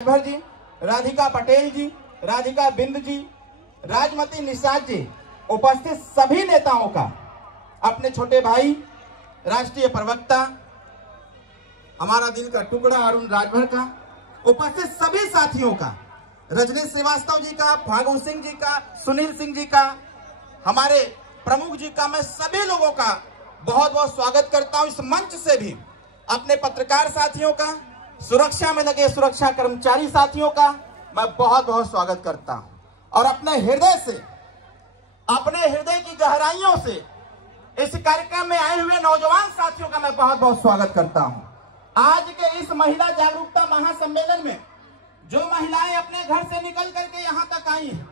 राजभर जी, राधिका पटेल जी, राधिका बिंद जी, राजमती निषाद जी, उपस्थित सभी नेताओं का, अपने छोटे भाई राष्ट्रीय प्रवक्ता हमारा दिल का टुकड़ा अरुण राजभर का, उपस्थित सभी साथियों का, रजनीश श्रीवास्तव जी का, फागु सिंह जी का, सुनील सिंह जी का, हमारे प्रमुख जी का, मैं सभी लोगों का बहुत बहुत स्वागत करता हूं। इस मंच से भी अपने पत्रकार साथियों का, सुरक्षा में लगे सुरक्षा कर्मचारी साथियों का मैं बहुत बहुत स्वागत करता हूं और अपने हृदय से, अपने हृदय की गहराइयों से इस कार्यक्रम में आए हुए नौजवान साथियों का मैं बहुत बहुत स्वागत करता हूं। आज के इस महिला जागरूकता महासम्मेलन में जो महिलाएं अपने घर से निकल करके यहां तक आई हैं,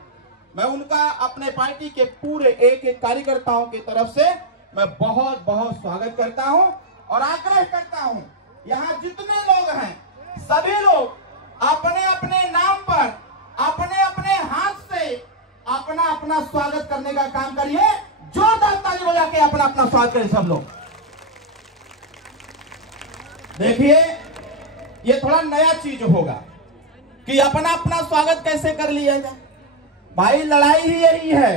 मैं उनका अपने पार्टी के पूरे एक एक कार्यकर्ताओं की तरफ से मैं बहुत बहुत स्वागत करता हूं और आग्रह करता हूं, यहाँ जितने लोग हैं सभी लोग अपने अपने नाम पर अपने अपने हाथ से अपना अपना स्वागत करने का काम करिए। जोरदार ताली बजा के अपना अपना स्वागत करें सब लोग। देखिए, ये थोड़ा नया चीज होगा कि अपना अपना स्वागत कैसे कर लिया जाए। भाई, लड़ाई ही यही है।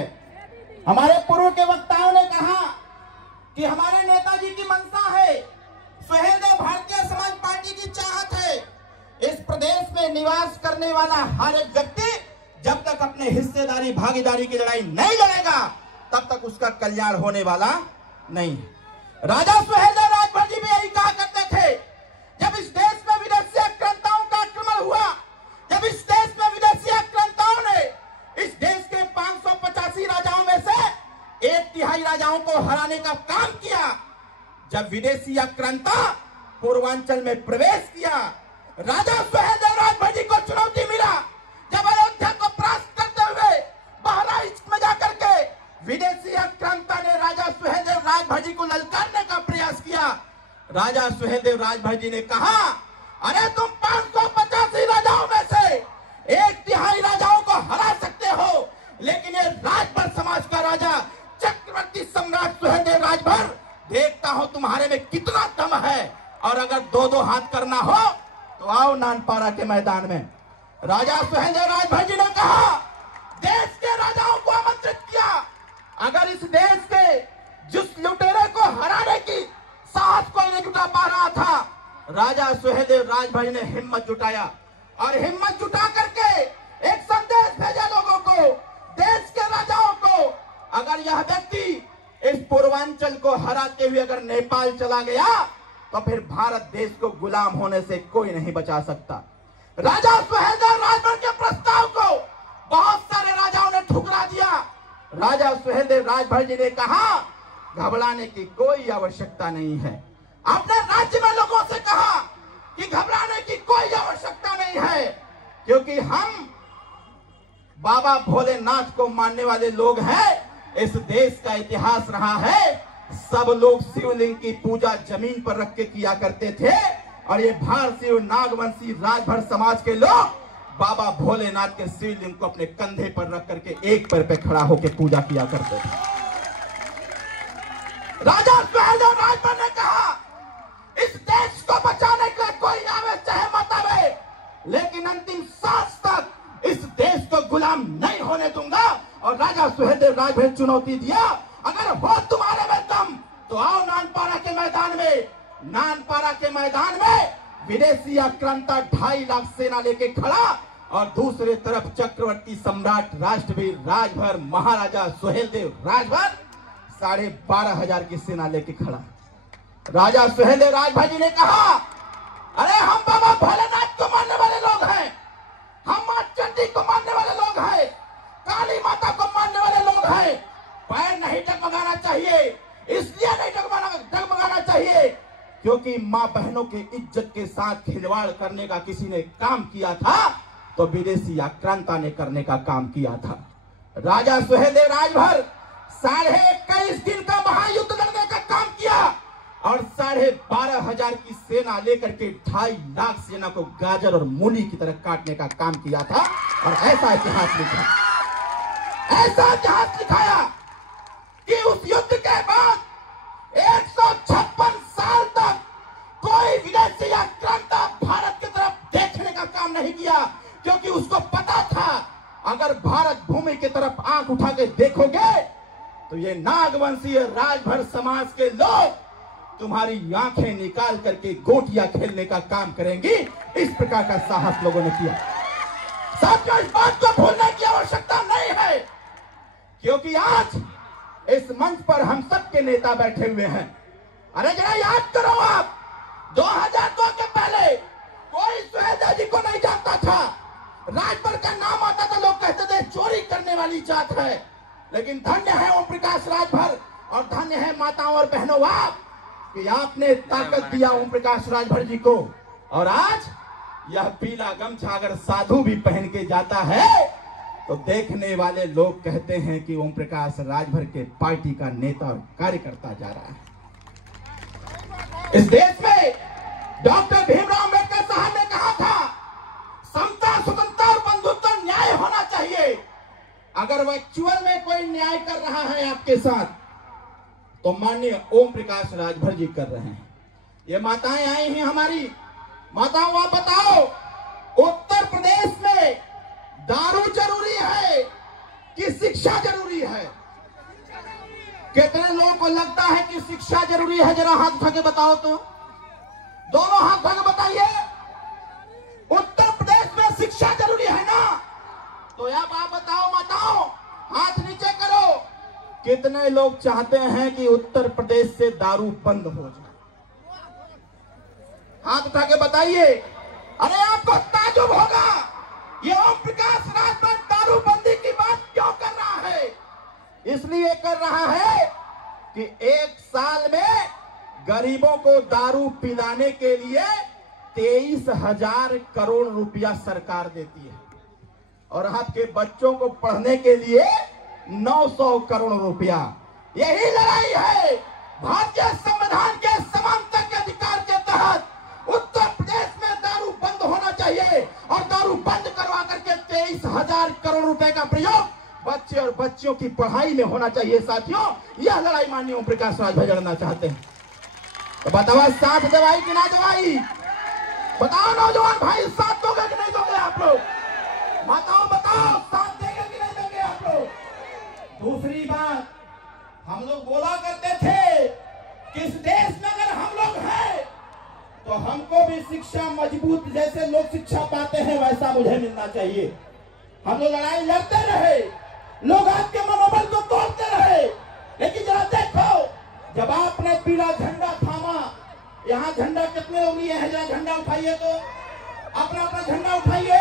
हमारे पूर्व के वक्ताओं ने कहा कि हमारे नेताजी की मंशा है, सुहेलदेव भारतीय समाज पार्टी की चाहत है, इस प्रदेश में निवास करने वाला हर एक व्यक्ति जब तक अपने हिस्सेदारी भागीदारी की लड़ाई नहीं लड़ेगा तब तक उसका कल्याण होने वाला नहीं। राजा सुहेलदेव राजभर जी भी यही कहा करते थे, जब इस देश में विदेशी आक्रांताओं का आक्रमण हुआ, जब इस देश में विदेशी आक्रांताओं ने इस देश के 585 राजाओं में से 1/3 राजाओं को हराने का काम किया, जब विदेशी आक्रांता पूर्वांचल में प्रवेश किया, राजा सुहेलदेव राजभर जी को चुनौती मिला। जब अयोध्या को परास्त करते हुए बहराइच में जाकर के विदेशी आक्रांता ने राजा सुहेलदेव राजभर जी को ललकारने का प्रयास किया, राजा सुहेलदेव राजभर जी ने कहा, अरे तुम 585 राजाओं में से 1/3 राजाओं को हरा सकते हो, लेकिन ये राजभर समाज का राजा चक्रवर्ती सम्राट सुहेलदेव राजभर, देखता हूं तुम्हारे में कितना दम है, और अगर 2-2 हाथ करना हो तो आओ नानपारा के मैदान में। राजा सुहेलदेव राजभर जी ने कहा, देश के राजाओं को आमंत्रित किया, अगर इस देश के जिस लुटेरे को हराने की साहस कोई नहीं जुटा पा रहा था, राजा सुहेलदेव राजभर जी ने हिम्मत जुटाया और हिम्मत जुटा करके एक संदेश भेजा लोगों को, देश के राजाओं को, अगर यह व्यक्ति इस पूर्वांचल को हराते हुए अगर नेपाल चला गया तो फिर भारत देश को गुलाम होने से कोई नहीं बचा सकता। राजा सुहेलदेव राजभर के प्रस्ताव को बहुत सारे राजाओं ने ठुकरा दिया। राजा सुहेलदेव राजभर जी ने कहा, घबराने की कोई आवश्यकता नहीं है। अपने राज्य में लोगों से कहा कि घबराने की कोई आवश्यकता नहीं है, क्योंकि हम बाबा भोलेनाथ को मानने वाले लोग हैं। इस देश का इतिहास रहा है, सब लोग शिवलिंग की पूजा जमीन पर रख के किया करते थे, और ये भारतीय नागवंशी राजभर समाज के लोग बाबा भोलेनाथ के शिवलिंग को अपने कंधे पर रख करके एक पैर पे खड़ा होकर पूजा किया करते थे। राजा सुहेलदेव राजभर ने कहा, इस देश को बचाने के लिए कोई आवे चाहे मत आवे, लेकिन अंतिम सांस तक इस देश को गुलाम नहीं होने दूंगा। और राजा सुहेलदेव राजभर चुनौती दिया, अगर हो तुम्हारे में दम तो आओ नानपारा के मैदान में। नानपारा के मैदान में विदेशी आक्रांता 2.5 लाख सेना लेके खड़ा, और दूसरे तरफ चक्रवर्ती सम्राट राष्ट्रवीर राजभर महाराजा सुहेलदेव राजभर 12,500 की सेना लेके खड़ा। राजा सुहेलदेव राजभर जी ने कहा, अरे हम बाबा भोलेनाथ को मानने वाले लोग हैं, हम मां चंडी को मानने वाले लोग हैं, काली माता को मानने वाले लोग हैं। पैर नहीं डगमगाना चाहिए, इसलिए नहीं डगमगाना चाहिए क्योंकि मां बहनों की इज्जत के साथ खिलवाड़ करने का किसी ने काम किया था तो विदेशी आक्रांता ने करने का काम किया था। राजा सुहेलदेव राजभर 21.5 दिन का महायुद्ध लड़ने का काम किया, और 12,500 की सेना लेकर के 2.5 लाख सेना को गाजर और मूली की तरह काटने का काम किया था। और ऐसा इतिहास लिखा, ऐसा इतिहास लिखाया कि उस युद्ध के बाद 156 साल तक कोई विदेशी आक्रांता भारत की तरफ देखने का काम नहीं किया, क्योंकि उसको पता था अगर भारत भूमि की तरफ आंख उठा के देखोगे तो ये नागवंशीय राजभर समाज के लोग तुम्हारी आंखें निकाल करके गोटियां खेलने का काम करेंगी। इस प्रकार का साहस लोगों ने किया। साथियों, इस बात को भूलने की आवश्यकता नहीं है, क्योंकि आज इस मंच पर हम सबके नेता बैठे हुए हैं। अरे जरा याद करो, आप 2002 के पहले कोई सुहेलदेव जी को नहीं जानता था। राजभर का नाम आता था, लोग कहते थे चोरी करने वाली जात है। लेकिन धन्य है ओम प्रकाश राजभर और धन्य है माताओं और बहनों आप कि आपने ताकत दिया ओम प्रकाश राजभर जी को। और आज यह पीला गमछा अगर साधु भी पहन के जाता है तो देखने वाले लोग कहते हैं कि ओम प्रकाश राजभर के पार्टी का नेता और कार्यकर्ता जा रहा है। इस देश में डॉक्टर भीमराव अम्बेडकर साहब ने कहा था, समता, स्वतंत्रता और बंधुत्व, न्याय होना चाहिए। अगर वो एक्चुअल में कोई न्याय कर रहा है आपके साथ तो माननीय ओम प्रकाश राजभर जी कर रहे हैं। ये माताएं आई हैं हमारी। माताओं, आप बताओ, उत्तर प्रदेश में दारू जरूरी है कि शिक्षा जरूरी है? कितने लोगों को लगता है कि शिक्षा जरूरी है? जरा हाथ उठा के बताओ तो। दोनों हाथ उठा के बताइए। उत्तर प्रदेश में शिक्षा जरूरी है ना? तो अब आप बताओ, माताओं, हाथ नीचे करो। कितने लोग चाहते हैं कि उत्तर प्रदेश से दारू बंद हो जाए? हाथ उठा के बताइए। अरे आपको ताजुब होगा, ये ओम प्रकाश राजभर दारूबंदी की बात क्यों कर रहा है? इसलिए कर रहा है कि एक साल में गरीबों को दारू पिलाने के लिए 23,000 करोड़ रुपया सरकार देती है और आपके बच्चों को पढ़ने के लिए 900 करोड़ रुपया। यही लड़ाई है। भारतीय संविधान के समानता के अधिकार के तहत उत्तर प्रदेश में दारू बंद होना चाहिए और दारू बंद करवा करके 23,000 करोड़ रुपए का प्रयोग बच्चे और बच्चियों की पढ़ाई में होना चाहिए। साथियों, यह लड़ाई माननीय ओम प्रकाश राजभर लड़ना चाहते हैं। तो बताओ, साथ दवाई कि ना दवाई? बताओ नौजवान भाई, साथ दोगे कि नहीं दोगे आप लोग? माताओं बताओ, साथ देंगे कि नहीं देंगे आप लोग? दूसरी बात, हम लोग बोला करते थे कि इस देश में अगर हम लोग हैं तो हमको भी शिक्षा मजबूत, जैसे लोग शिक्षा पाते हैं वैसा मुझे मिलना चाहिए। हम लोग लड़ाई लड़ते रहे, लोग आपके मनोबल को तोड़ते रहे, लेकिन जरा देखो, जब आपने पीला झंडा थामा, यहाँ झंडा कितने लोग लिए हैं? जरा झंडा उठाइए तो, अपना अपना झंडा उठाइए।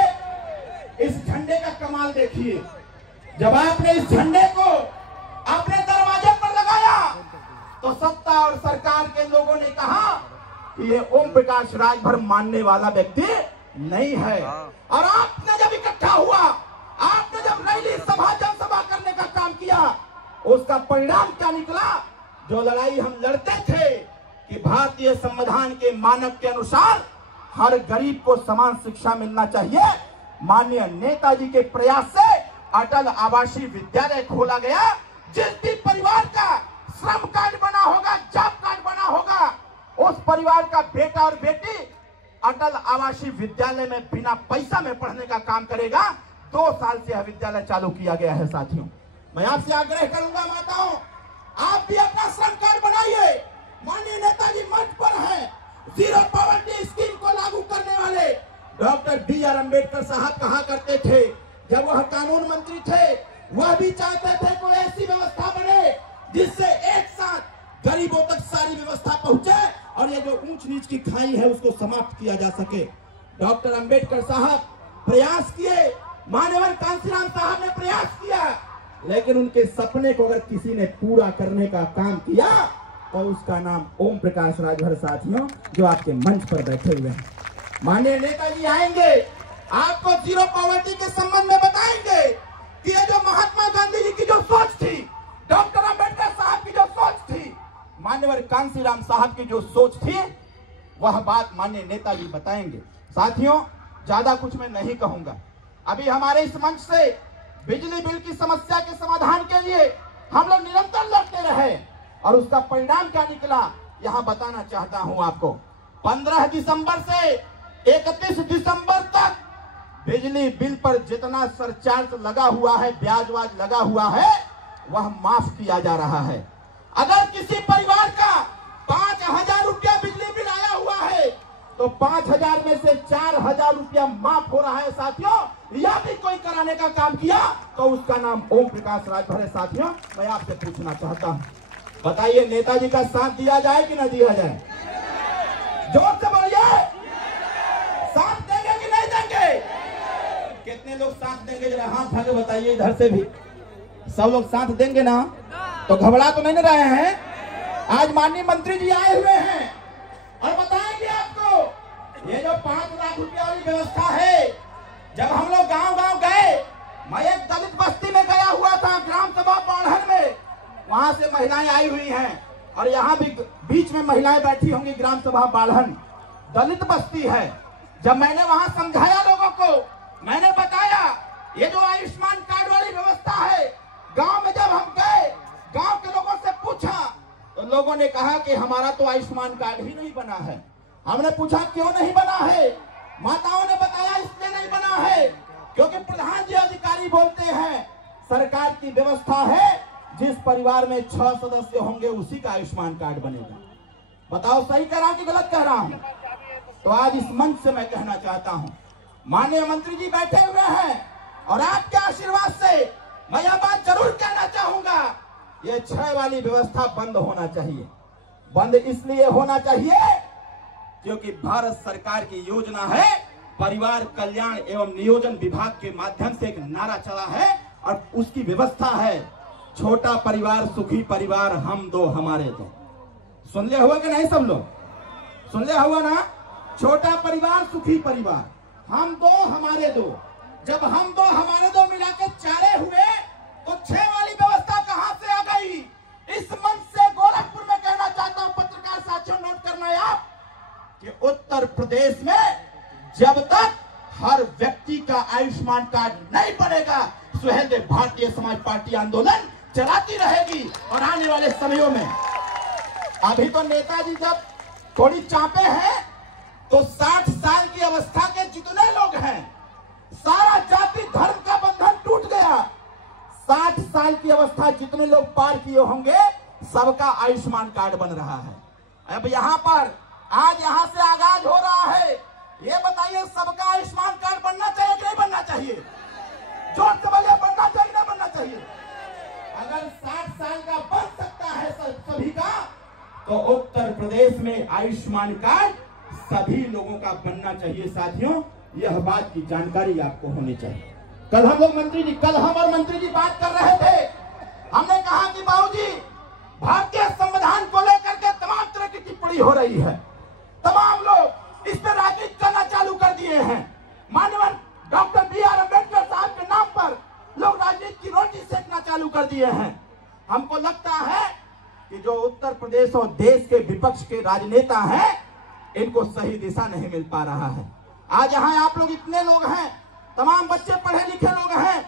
इस झंडे का कमाल देखिए। जब आपने इस झंडे को अपने दरवाजे पर लगाया तो सत्ता और सरकार के लोगों ने कहा कि ये ओम प्रकाश राजभर मानने वाला व्यक्ति नहीं है। और आपने जब इकट्ठा हुआ, आपने जब रैली, सभा, जनसभा करने का काम किया, उसका परिणाम क्या निकला? जो लड़ाई हम लड़ते थे कि भारतीय संविधान के मानक के अनुसार हर गरीब को समान शिक्षा मिलना चाहिए, माननीय नेताजी के प्रयास से अटल आवासीय विद्यालय खोला गया। जिस भी परिवार का श्रम कार्ड बना होगा, जॉब कार्ड बना होगा, उस परिवार का बेटा और बेटी अटल आवासीय विद्यालय में बिना पैसा में पढ़ने का काम करेगा। 2 साल से यह विद्यालय चालू किया गया है। साथियों, मैं आपसे आग्रह करूंगा, माताओं, आप भी अपना श्रम कार्ड बनाइए। माननीय नेताजी मंच पर हैं। जीरो पॉवर्टी स्कीम को लागू करने वाले डॉक्टर BR अम्बेडकर साहब कहा करते थे, जब वह कानून मंत्री थे, वह भी चाहते थे कोई ऐसी व्यवस्था बने जिससे एक साथ गरीबों तक सारी व्यवस्था पहुंचे और ये जो ऊंच नीच की खाई है उसको समाप्त किया जा सके। डॉक्टर अम्बेडकर साहब प्रयास किए, मान्यवर कांशीराम साहब ने प्रयास किया, लेकिन उनके सपने को अगर किसी ने पूरा करने का काम किया तो उसका नाम ओम प्रकाश राजभर। साथियों, जो आपके मंच पर बैठे हुए हैं, माननीय नेताजी आएंगे, आपको जीरो पॉवर्टी के संबंध में बताएंगे कि ये जो महात्मा गांधी जी की जो सोच थी, डॉक्टर अम्बेडकर साहब की जो सोच थी, मान्यवर कांशीराम साहब की जो सोच थी, वह बात माननीय नेताजी बताएंगे। साथियों, ज्यादा कुछ मैं नहीं कहूंगा। अभी हमारे इस मंच से बिजली बिल की समस्या के समाधान के लिए हम लोग निरंतर लड़ते रहे और उसका परिणाम क्या निकला, यहां बताना चाहता हूं आपको। 15 दिसंबर से 31 दिसंबर तक बिजली बिल पर जितना सरचार्ज लगा हुआ है, ब्याज वाज लगा हुआ है, वह माफ किया जा रहा है। अगर किसी परिवार का 5,000 रुपया बिजली बिल आया हुआ है तो 5,000 में से 4,000 रुपया माफ हो रहा है साथियों। या भी कोई कराने का काम किया तो उसका नाम ओम प्रकाश राजभर है। साथियों, मैं आपसे पूछना चाहता हूं, बताइए नेताजी का साथ दिया जाए कि न दिया जाए? जोर से बोलिए, साथ देंगे कि नहीं देंगे? कितने लोग साथ देंगे? जरा हाथ उठा के बताइए, इधर से भी सब लोग साथ देंगे ना? तो घबरा तो नहीं रहे हैं? आज माननीय मंत्री जी आए हुए हैं और बताएंगे आपको ये जो 5 लाख रुपया वाली व्यवस्था है। जब हम लोग गांव-गांव गए, मैं एक दलित बस्ती में गया हुआ था, ग्राम सभा बाढ़न में, वहां से महिलाएं आई हुई हैं और यहाँ भी बीच में महिलाएं बैठी होंगी। ग्राम सभा बाढ़न दलित बस्ती है। जब मैंने वहां समझाया लोगों को, मैंने बताया ये जो आयुष्मान कार्ड वाली व्यवस्था है, गांव में जब हम गए, गांव के लोगों से पूछा तो लोगों ने कहा कि हमारा तो आयुष्मान कार्ड ही नहीं बना है। हमने पूछा क्यों नहीं बना है? माताओं ने बताया इसलिए नहीं बना है क्योंकि प्रधान जी अधिकारी बोलते हैं सरकार की व्यवस्था है जिस परिवार में 6 सदस्य होंगे उसी का आयुष्मान कार्ड बनेगा। बताओ सही कह रहा हूं कि गलत कह रहा हूं? तो आज इस मंच से मैं कहना चाहता हूं, माननीय मंत्री जी बैठे हुए हैं और आपके आशीर्वाद से मैं यह बात जरूर कहना चाहूंगा, ये 6 वाली व्यवस्था बंद होना चाहिए। बंद इसलिए होना चाहिए क्योंकि भारत सरकार की योजना है, परिवार कल्याण एवं नियोजन विभाग के माध्यम से एक नारा चला है और उसकी व्यवस्था है, छोटा परिवार सुखी परिवार, हम दो हमारे दो। सुन लिया हुआ कि नहीं? सब लोग सुन लिया हुआ ना? छोटा परिवार सुखी परिवार, हम दो हमारे दो। जब हम दो हमारे दो मिला के 4 हुए तो 6 वाली व्यवस्था कहां से आ गई? इस मंच से गोरखपुर में कहना चाहता हूं, पत्रकार साथियों नोट करना है आप कि उत्तर प्रदेश में जब तक हर व्यक्ति का आयुष्मान कार्ड नहीं बनेगा, सुहेलदेव भारतीय समाज पार्टी आंदोलन चलाती रहेगी। और आने वाले समयों में, अभी तो नेताजी जब थोड़ी चापे हैं तो 60 साल की अवस्था के जितने लोग हैं, सारा जाति धर्म का बंधन टूट गया। 60 साल की अवस्था जितने लोग पार किए होंगे सबका आयुष्मान कार्ड बन रहा है। अब यहाँ पर आज यहाँ से आगाज हो रहा है, ये बताइए सबका आयुष्मान कार्ड बनना चाहिए कि नहीं बनना चाहिए? जोर से बोलिए, बनना चाहिए ना बनना चाहिए? अगर 60 साल का बन सकता है सभी का, तो उत्तर प्रदेश में आयुष्मान कार्ड सभी लोगों का बनना चाहिए। साथियों, यह बात की जानकारी आपको होनी चाहिए। कल हम और मंत्री जी बात कर रहे थे। हमने कहा कि बाबूजी, भारतीय संविधान को लेकर के तमाम तरह की टिप्पणी हो रही है, तमाम लोग इस पर राजनीति करना चालू कर दिए हैं। माननीय डॉक्टर B.R. अम्बेडकर साहब के नाम पर लोग राजनीति की रोटी सेकना चालू कर दिए हैं। हमको लगता है कि जो उत्तर प्रदेश और देश के विपक्ष के राजनेता हैं, इनको सही दिशा नहीं मिल पा रहा है। आज यहाँ आप लोग इतने लोग हैं, तमाम बच्चे पढ़े लिखे लोग हैं।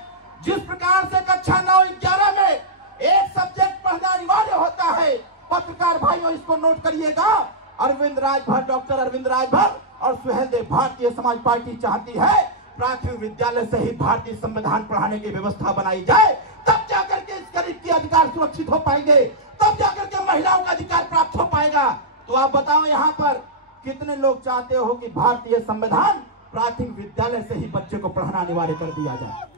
जिस प्रकार से कक्षा 9-11 में एक सब्जेक्ट पढ़ना अनिवार्य होता है, पत्रकार भाइयों इसको नोट करिएगा, डॉक्टर अरविंद राजभर और सुहेलदेव भारतीय समाज पार्टी चाहती है प्राथमिक विद्यालय से ही भारतीय संविधान पढ़ाने की व्यवस्था बनाई जाए, तब जाकर के इस गरीब के अधिकार सुरक्षित हो पाएंगे, तब जाकर के महिलाओं का अधिकार प्राप्त हो पाएगा। तो आप बताओ यहाँ पर कितने लोग चाहते हो कि भारतीय संविधान प्राथमिक विद्यालय से ही बच्चे को पढ़ना अनिवार्य कर दिया जाए?